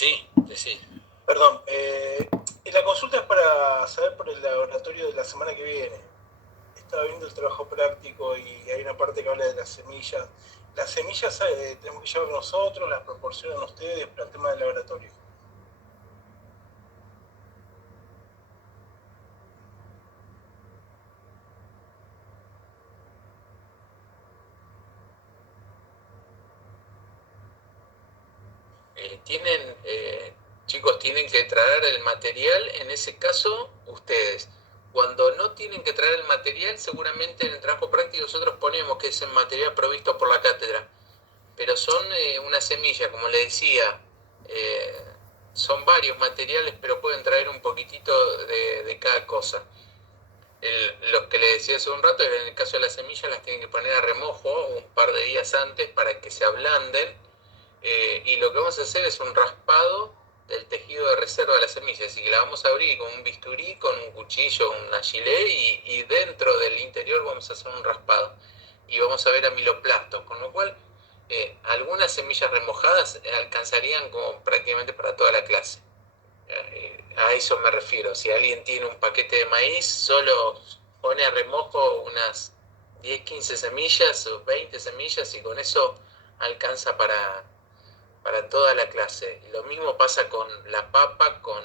Sí, sí. Perdón, y la consulta es para saber por el laboratorio de la semana que viene. Estaba viendo el trabajo práctico y hay una parte que habla de las semillas. Las semillas tenemos que llevar nosotros, las proporcionan ustedes para el tema del laboratorio. Chicos, tienen que traer el material, en ese caso, ustedes. Cuando no tienen que traer el material, seguramente en el trabajo práctico nosotros ponemos que es el material provisto por la cátedra, pero son una semilla, como le decía, eh, son varios materiales, pero pueden traer un poquitito de cada cosa. Los que le decía hace un rato, en el caso de las semillas las tienen que poner a remojo un par de días antes para que se ablanden, y lo que vamos a hacer es un raspado del tejido de reserva de la semilla, así que la vamos a abrir con un bisturí, con un cuchillo, una gilet, y dentro del interior vamos a hacer un raspado y vamos a ver amiloplastos, con lo cual algunas semillas remojadas alcanzarían como prácticamente para toda la clase. A eso me refiero. Si alguien tiene un paquete de maíz, solo pone a remojo unas 10, 15 semillas o 20 semillas y con eso alcanza para toda la clase. Lo mismo pasa con la papa, con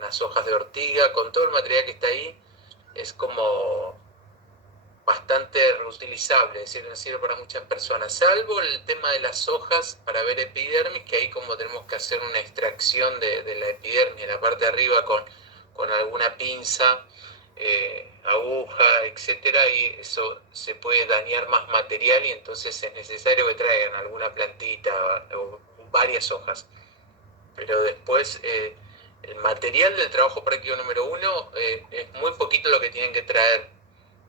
las hojas de ortiga, con todo el material que está ahí. Es como bastante reutilizable, es decir, no sirve para muchas personas, salvo el tema de las hojas para ver epidermis, que ahí como tenemos que hacer una extracción de la epidermis en la parte de arriba con alguna pinza, aguja, etcétera, y eso se puede dañar más material y entonces es necesario que traigan alguna plantita o varias hojas. Pero después el material del trabajo práctico número uno es muy poquito lo que tienen que traer,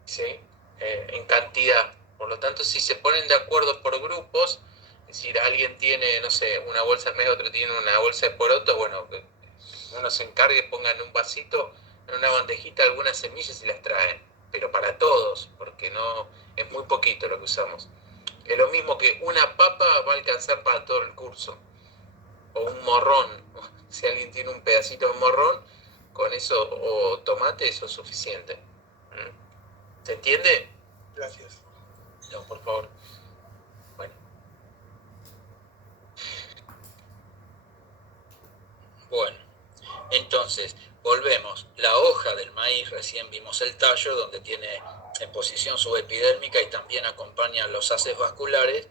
¿sí? En cantidad. Por lo tanto, si se ponen de acuerdo por grupos, es decir, alguien tiene, no sé, una bolsa de medio, otro tiene una bolsa de poroto, bueno, que uno se encargue, pongan un vasito, en una bandejita algunas semillas y las traen, pero para todos, porque no es muy poquito lo que usamos. Es lo mismo que una papa va a alcanzar para todo el curso, o un morrón, si alguien tiene un pedacito de morrón, con eso, o tomate, eso es suficiente. ¿Se entiende? Gracias. No, por favor. Bueno, bueno, entonces, volvemos. La hoja del maíz, recién vimos el tallo, donde tiene en posición subepidérmica y también acompañan los haces vasculares.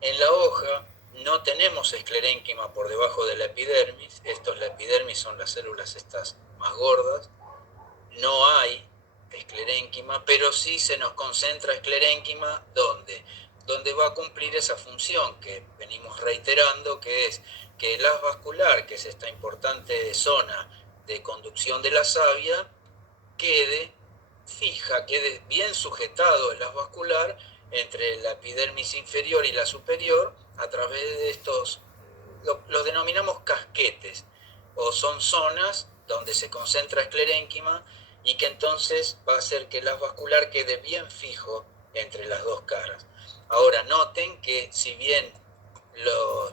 En la hoja no tenemos esclerénquima por debajo de la epidermis. La epidermis son las células estas más gordas. No hay esclerénquima, pero sí se nos concentra esclerénquima, donde va a cumplir esa función que venimos reiterando, que es que el haz vascular, que es esta importante zona de conducción de la savia, quede fija, quede bien sujetado el haz vascular entre la epidermis inferior y la superior a través de estos, lo denominamos casquetes, o son zonas donde se concentra esclerénquima y que entonces va a hacer que el haz vascular quede bien fijo entre las dos caras. Ahora noten que si bien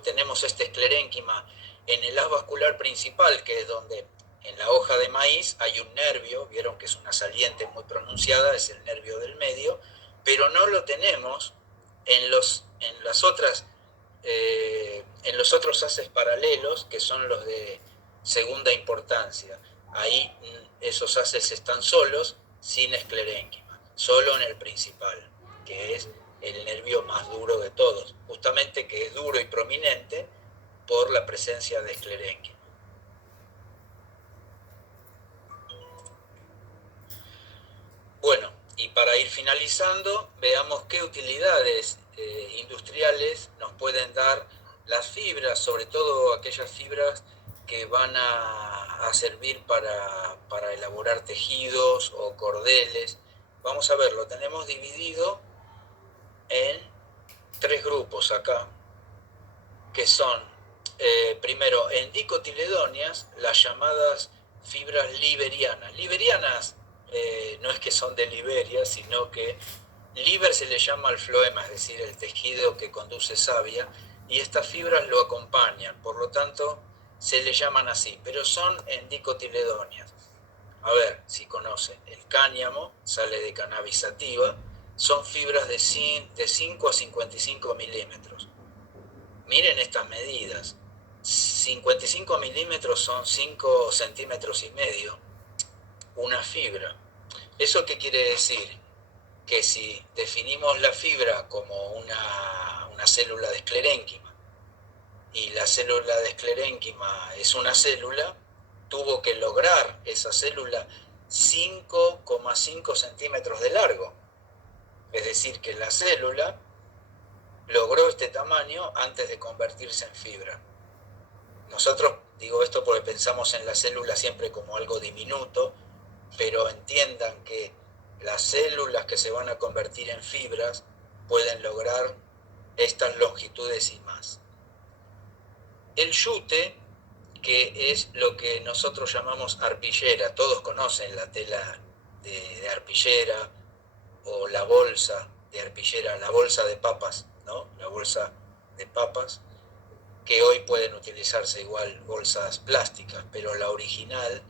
tenemos este esclerénquima en el haz vascular principal, que es donde en la hoja de maíz hay un nervio, vieron que es una saliente muy pronunciada, es el nervio del medio, pero no lo tenemos en las otras, en los otros haces paralelos, que son los de segunda importancia. Ahí esos haces están solos, sin esclerénquima, solo en el principal, que es el nervio más duro de todos, justamente que es duro y prominente por la presencia de esclerénquima. Bueno, y para ir finalizando, veamos qué utilidades industriales nos pueden dar las fibras, sobre todo aquellas fibras que van a servir para elaborar tejidos o cordeles. Vamos a ver, lo tenemos dividido en tres grupos acá, que son, primero, en dicotiledóneas, las llamadas fibras liberianas. Liberianas no es que son de Liberia, sino que liber se le llama al floema, es decir, el tejido que conduce savia, y estas fibras lo acompañan. Por lo tanto, se le llaman así, pero son endicotiledóneas. A ver si conocen, el cáñamo sale de cannabis sativa, son fibras de 5 a 55 milímetros. Miren estas medidas, 55 milímetros son 5 centímetros y medio, una fibra. ¿Eso qué quiere decir? Que si definimos la fibra como una célula de esclerénquima, y la célula de esclerénquima es una célula, tuvo que lograr esa célula 5,5 centímetros de largo. Es decir, que la célula logró este tamaño antes de convertirse en fibra. Nosotros, digo esto porque pensamos en la célula siempre como algo diminuto, pero entiendan que las células que se van a convertir en fibras pueden lograr estas longitudes y más. El yute, que es lo que nosotros llamamos arpillera, todos conocen la tela de arpillera o la bolsa de arpillera, la bolsa de papas, ¿no? La bolsa de papas, que hoy pueden utilizarse igual bolsas plásticas, pero la original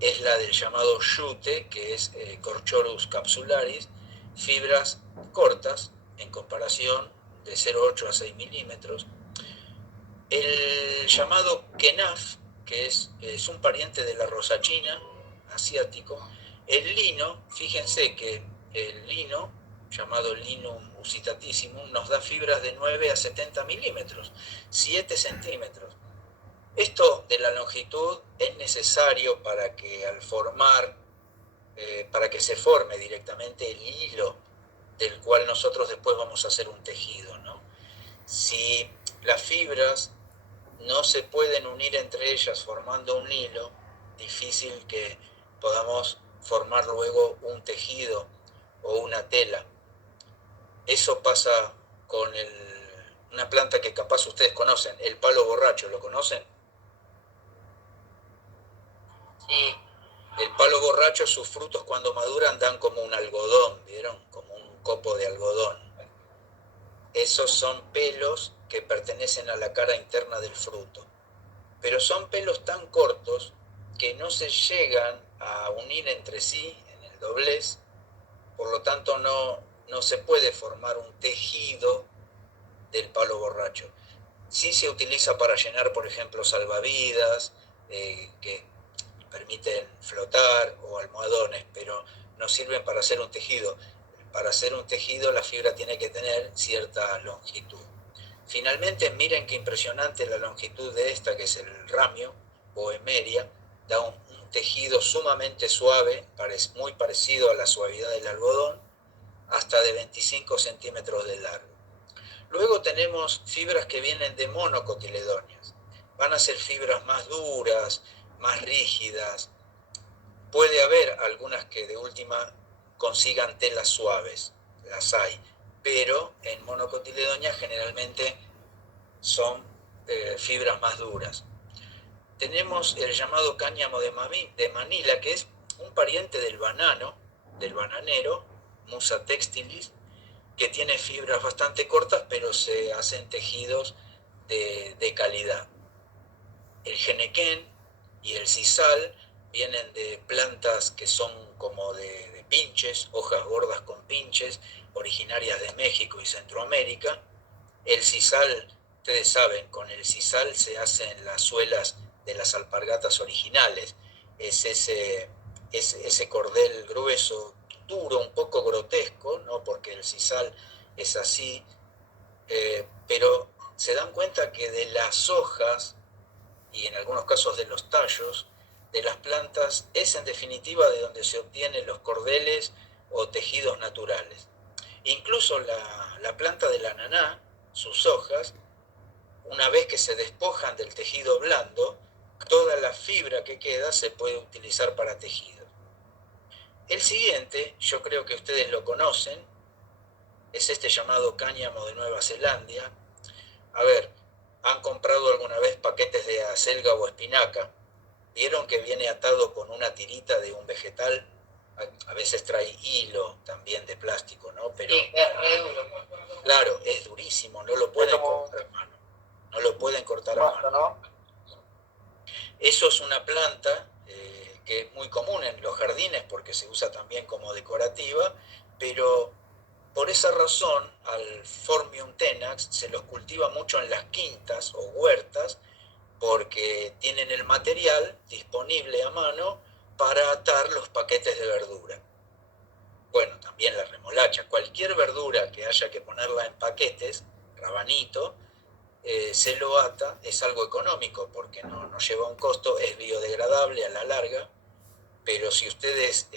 es la del llamado yute, que es Corchorus capsularis, fibras cortas en comparación de 0,8 a 6 milímetros. El llamado kenaf, que es un pariente de la rosachina, asiático. El lino, fíjense que el lino, llamado Linum usitatissimum, nos da fibras de 9 a 70 milímetros, 7 centímetros. Esto de la longitud es necesario para que al formar, para que se forme directamente el hilo del cual nosotros después vamos a hacer un tejido, ¿no? Si las fibras no se pueden unir entre ellas formando un hilo, difícil que podamos formar luego un tejido o una tela. Eso pasa con una planta que capaz ustedes conocen, el palo borracho, ¿lo conocen? Sí. El palo borracho, sus frutos cuando maduran dan como un algodón, ¿vieron? Como un copo de algodón. Esos son pelos que pertenecen a la cara interna del fruto. Pero son pelos tan cortos que no se llegan a unir entre sí en el doblez, por lo tanto no se puede formar un tejido del palo borracho. Sí se utiliza para llenar, por ejemplo, salvavidas, que permiten flotar, o almohadones, pero no sirven para hacer un tejido. Para hacer un tejido la fibra tiene que tener cierta longitud. Finalmente, miren qué impresionante la longitud de esta, que es el ramio o emeria, da un tejido sumamente suave, muy parecido a la suavidad del algodón, hasta de 25 centímetros de largo. Luego tenemos fibras que vienen de monocotiledóneas. Van a ser fibras más duras, más rígidas. Puede haber algunas que de última consigan telas suaves, las hay, pero en monocotiledonia generalmente son fibras más duras. Tenemos el llamado cáñamo de Manila, que es un pariente del banano, del bananero, Musa textilis, que tiene fibras bastante cortas, pero se hacen tejidos de calidad. El genequén y el sisal vienen de plantas que son como de pinches, hojas gordas con pinches, originarias de México y Centroamérica. El sisal, ustedes saben, con el sisal se hacen las suelas de las alpargatas originales. Es ese cordel grueso, duro, un poco grotesco, ¿no? Porque el sisal es así, pero se dan cuenta que de las hojas, y en algunos casos de los tallos, de las plantas, es en definitiva de donde se obtienen los cordeles o tejidos naturales. Incluso la planta del ananá, sus hojas, una vez que se despojan del tejido blando, toda la fibra que queda se puede utilizar para tejido. El siguiente, yo creo que ustedes lo conocen, es este llamado cáñamo de Nueva Zelanda. A ver, ¿han comprado alguna vez paquetes de acelga o espinaca? ¿Vieron que viene atado con una tirita de un vegetal? A veces trae hilo también de plástico, ¿no? Pero Sí, es duro. claro, es durísimo, no lo pueden cortar a mano. No lo pueden cortar a mano. ¿no? Eso es una planta que es muy común en los jardines porque se usa también como decorativa, pero por esa razón al Phormium tenax se los cultiva mucho en las quintas o huertas porque tienen el material disponible a mano para atar los paquetes de verdura. Bueno, también la remolacha, cualquier verdura que haya que ponerla en paquetes, rabanito, se lo ata, es algo económico porque no lleva un costo, es biodegradable a la larga, pero si ustedes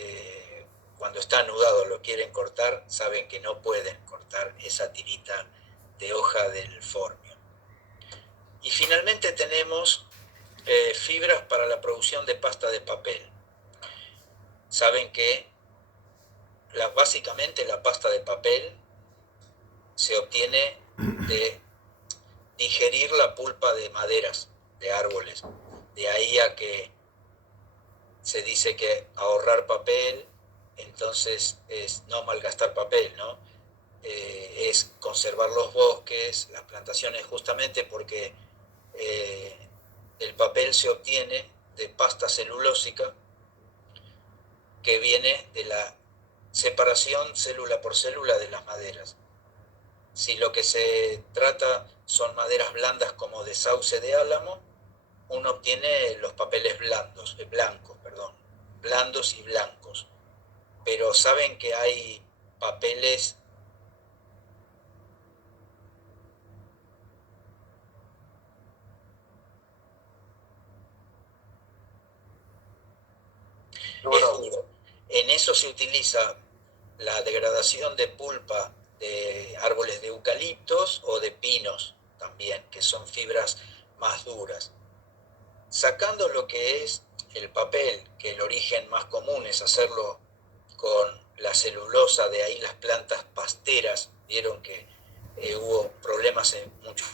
cuando está anudado lo quieren cortar, saben que no pueden cortar esa tirita de hoja del Phormium. Y finalmente tenemos fibras para la producción de pasta de papel. Saben que básicamente la pasta de papel se obtiene de digerir la pulpa de maderas, de árboles. De ahí a que se dice que ahorrar papel, entonces es no malgastar papel, ¿no? Es conservar los bosques, las plantaciones, justamente porque el papel se obtiene de pasta celulósica que viene de la separación célula por célula de las maderas. Si lo que se trata son maderas blandas como de sauce de álamo, uno obtiene los papeles blancos y blancos. Pero saben que hay papeles duro. En eso se utiliza la degradación de pulpa de árboles de eucaliptos o de pinos también, que son fibras más duras. Sacando lo que es el papel, que el origen más común es hacerlo con la celulosa, de ahí las plantas pasteras, vieron que hubo problemas en muchos